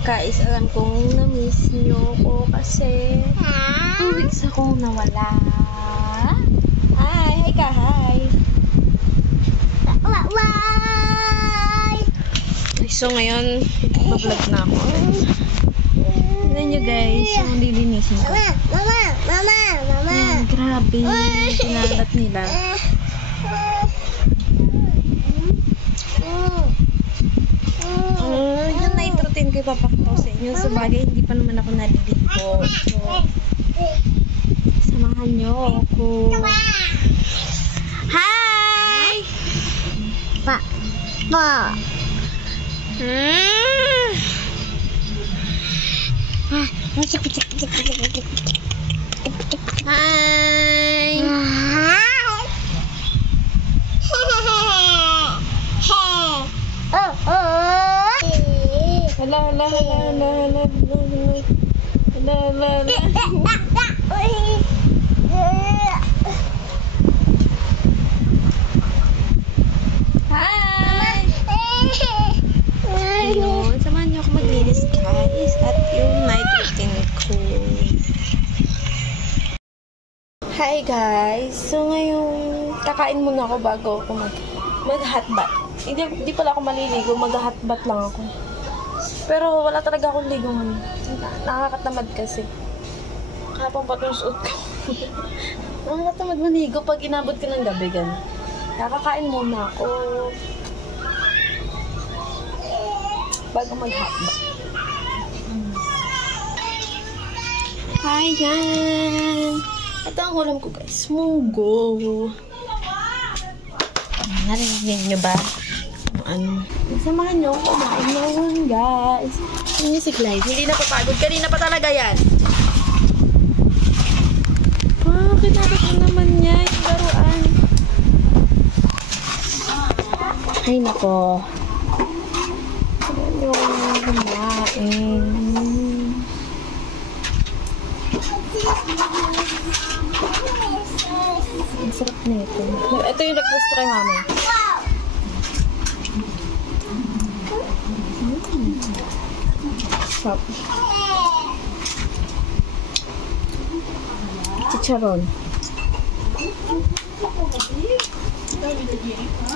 Guys, alam kong na-miss nyo ko kasi 2 weeks akong nawala. Hi! Hi ka! Hi! So, ngayon, mag-vlog na ako. Tignan nyo guys, yung lilinisin ko. Ayan, grabe. Pinalat nila. Yung night routine ko ipapakita sa inyo. Sa bagay, hindi pa naman ako naliligo. So, samahan nyo ako. Hi! Pa! Hi! Ayun, samahan niyo ako maglinis guys at yung night routine ko. Hi guys! So ngayon, kakain muna ako bago ako mag-hotbath. Hindi pala ako maliligo, mag-hotbath lang ako. Pero wala talaga akong ligo ngayon. Nakakatamad kasi. Kaya pang patong suot ko. Nakakatamad maligo pag inabot ko ng gabi gan. Kakain muna ako bago mag-hotbath. Hi yan! Ito ang ulam ko guys. Munggo. Narinig nyo ba? Samahan nyo kumain naman guys. Yung music live. Hindi na papagod. Kanina pa talaga yan. Kinabot mo naman niya yung laruan. Ay nako. Yung kumain. Ang sarap na ito. Ito yung request ko kay mama. Sarap. Chicharon.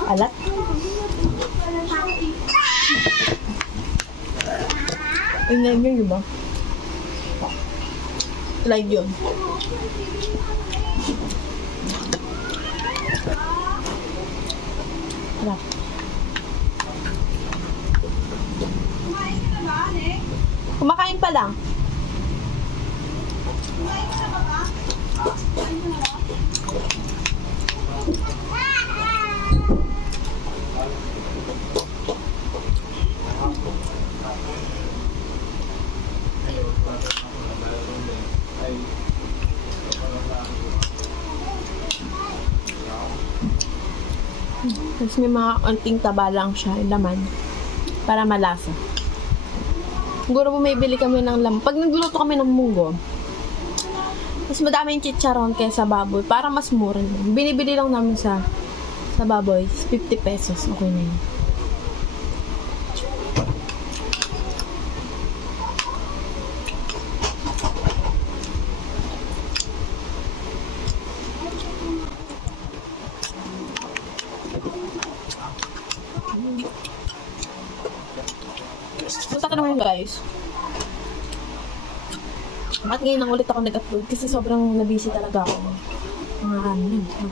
Alat. Inay mo yun ba? Like yun. Alat. Kumakain pa lang. Tapos may mga konting taba lang siya, laman, para malasa. Siguro bumibili kami ng lam. Pag nagluto kami ng munggo, mas madami yung chicharon kaysa baboy, para mas mura. Binibili lang namin sa baboy, 50 pesos. Okay na yun. Punta ka naman guys. At ngayon lang ulit ako nag-upload kasi sobrang nabisi talaga ako. Mga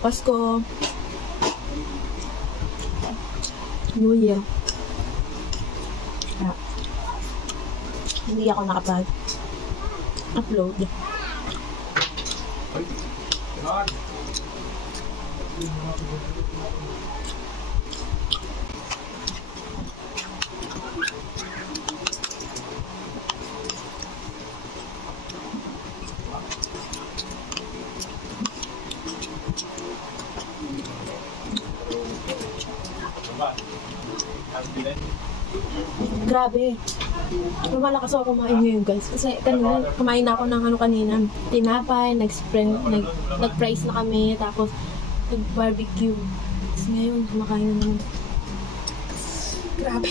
Pasko, New Year. Kaya, hindi ako nakapag-upload. Grabe. Malakas ako kumain ngayon guys. Kasi kanina, kumain ako ng kanina. Tinapay, nag-fries na kami, tapos nag-barbecue. Tapos ngayon, kumakain na naman. Grabe.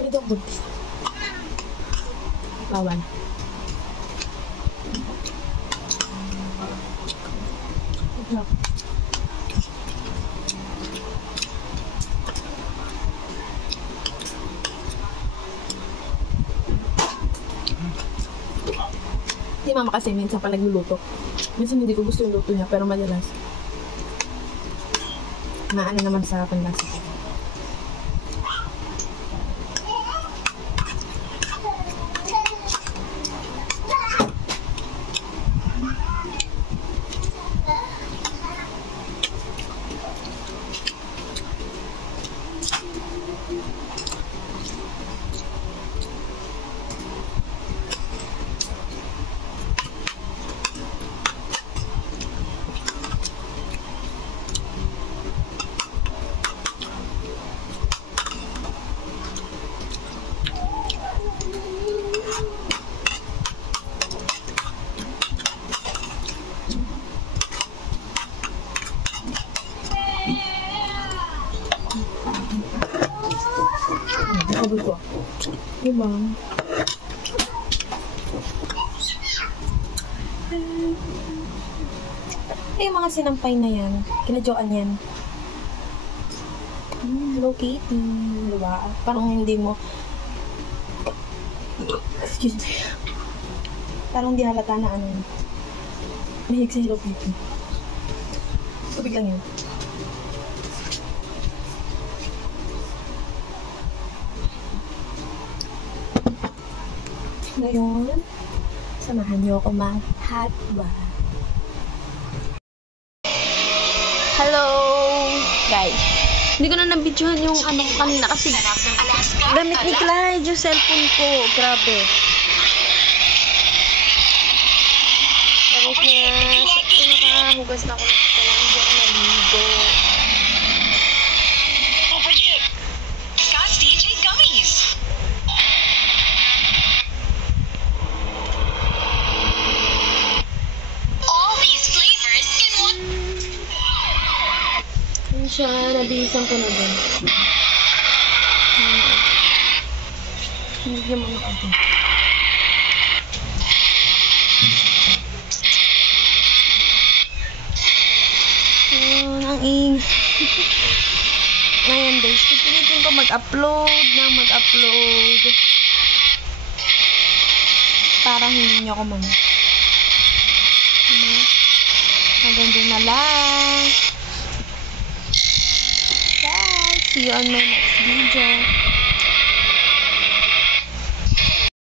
Ito ang buntis. Bawal. Si mama kasi minsan pa nagluluto. Minsan hindi ko gusto yung luto niya, pero madalas na ano naman sa panlasa ko. Sabi ko, diba? Yung mga sinampay na yan, kinadyoan yan. Hello Kitty, diba? Parang hindi mo, excuse me, parang hindi halata na ano, mahilig sa Hello Kitty. Tubig lang yan. Ngayon, samahan niyo ako mag-hot bath. Hello, guys. Hindi ko na nabidyohan yung ano ko kanina kasi gamit ni Clyde yung cellphone ko. Grabe. Tapos niya, nakahugas na ako ng kalang. Hindi ako naligo. Scott's DJ Gummies. All these flavors in one. Yun siya, nabihisan ko na din. Hindi naman ako. Ang ing. Ngayon guys, pipilitin ko mag-upload para hindi nyo ako hanggang dun na lang. Bye! See you on my next video.